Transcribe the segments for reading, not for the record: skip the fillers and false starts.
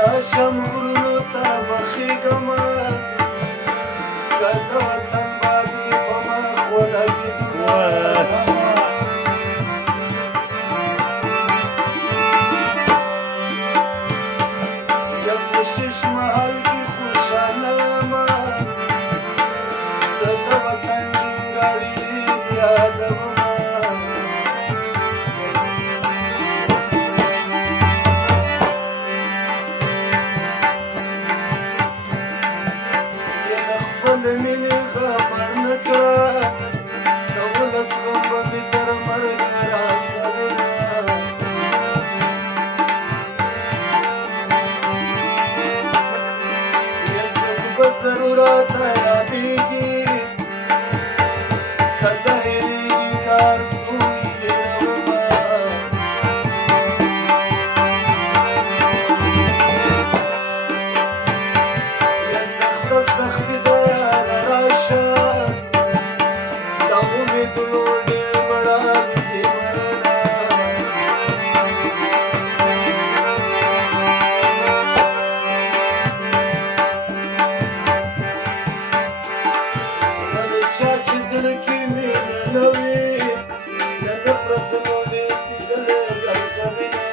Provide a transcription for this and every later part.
راشم غرونو ته وخېږمه که د وطن باد مې په مخ ولګېدونه یم په شش محل کې خوشحاله یمه زه د وطن جنګاري ډېر یادومه د مینې خبر نه کړه د ولس غم به مې تر مرګه راسوینه یا څوک به ضرور راته یادېږي که نه هېرېږي کار څو هېرومه یا سخته سختي ده دا امیدونو ډېر مړاوې دي مننه نه د چا چې زړه کې مینه نه وي د نفرت نو مې لیدلې ګرځوینه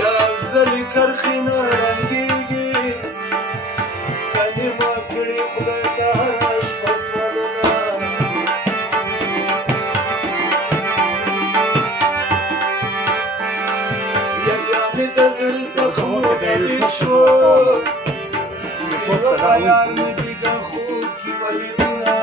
یا زلې کرښې نه رنګېږي کنې ما کړي خدای ته هره شپه سوالونه یا بیا مې د زړه زخمونه ډېر شو یوه عیار مې بیګا خوب کې ولیدونه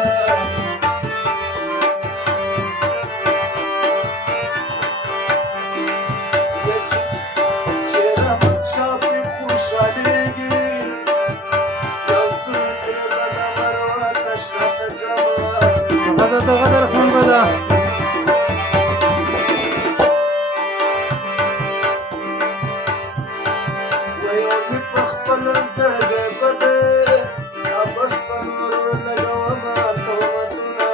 غدر خون بده ویو مې په خپله زړګی بده دا بس په نورو لګومه تهمتونه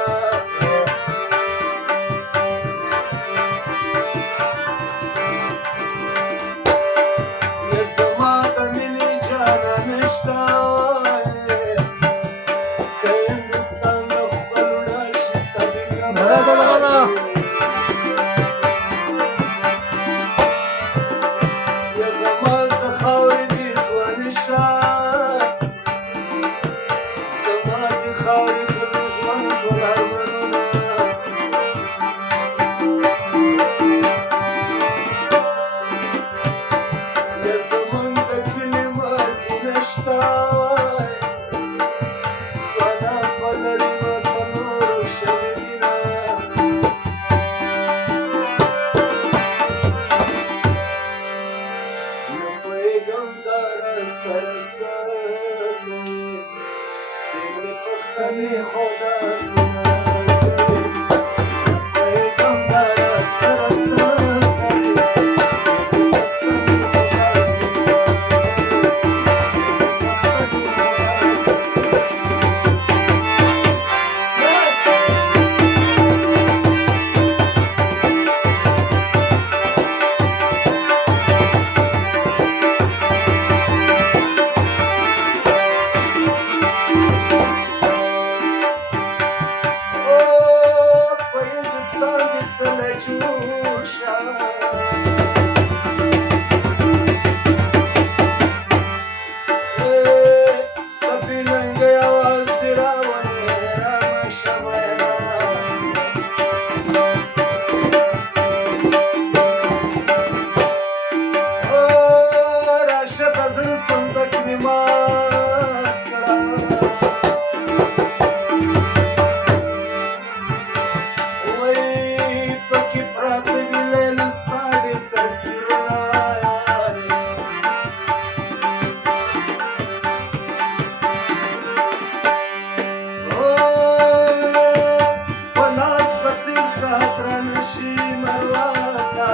یا زما د مینې جانانه شته که هندوستان د ښکلونه شي صدقه یا غما زه خاورې دې ځوانې شه زما د خاورې پر ژوند ټول ارمانونه یا زمونږ د کلي ماضي نشته ځوانان به لري نو ته نورو شوي دینه نه پوهېږم دا راسره څه کوي پېغلې پښتنې خو داسې نه کوي نه پوهېږم دا راسره څه کوي پېغلې پښتنې خو داسې نه کوي په هندوستان کې سله جوړ شه په بېلنګۍ اواز دې راوړې رامشه میینه راشه د زړه صندوق مې مات کړه پکې پراته دي لیلا ستا ډېر تصویرونه په لاس به تېر ساعت رانه شي مرواته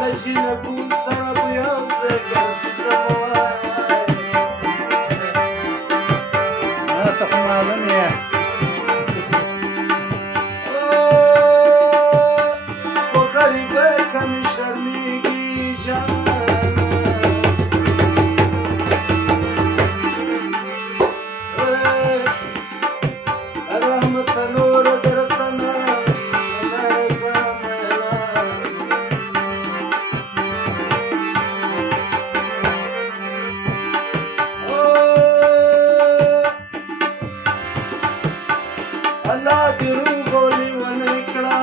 له ژینکو سره به یو ځای ګرځېدم ته خو معلوم یې خو غریبه کمې شرمېږي جانه رحمته نوره درته نه زامله الله دې روغ لیونی کړه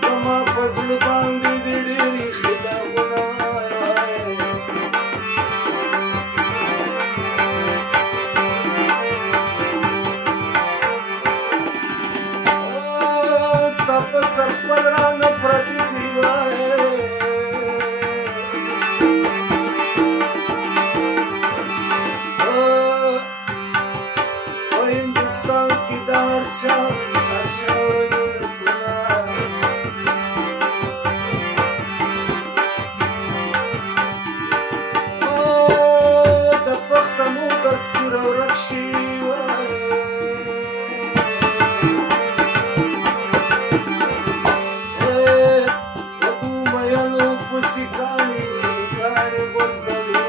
زما په زړه باندې دې ډېرې ښې داغونه ستا په سر خپل رانه پرتې دي هندوستان کې د هر چا ملتونه د پښتنو دستور ورک شي د دو میینو پسې کاڼي غورځوي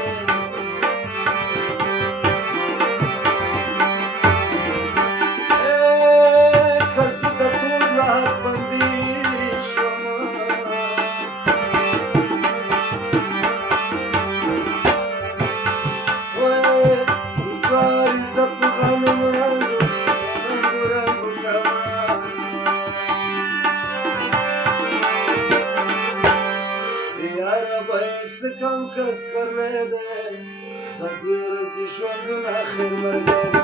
کم کس پر ده د دوی رسی ژوندونه خیر مرګه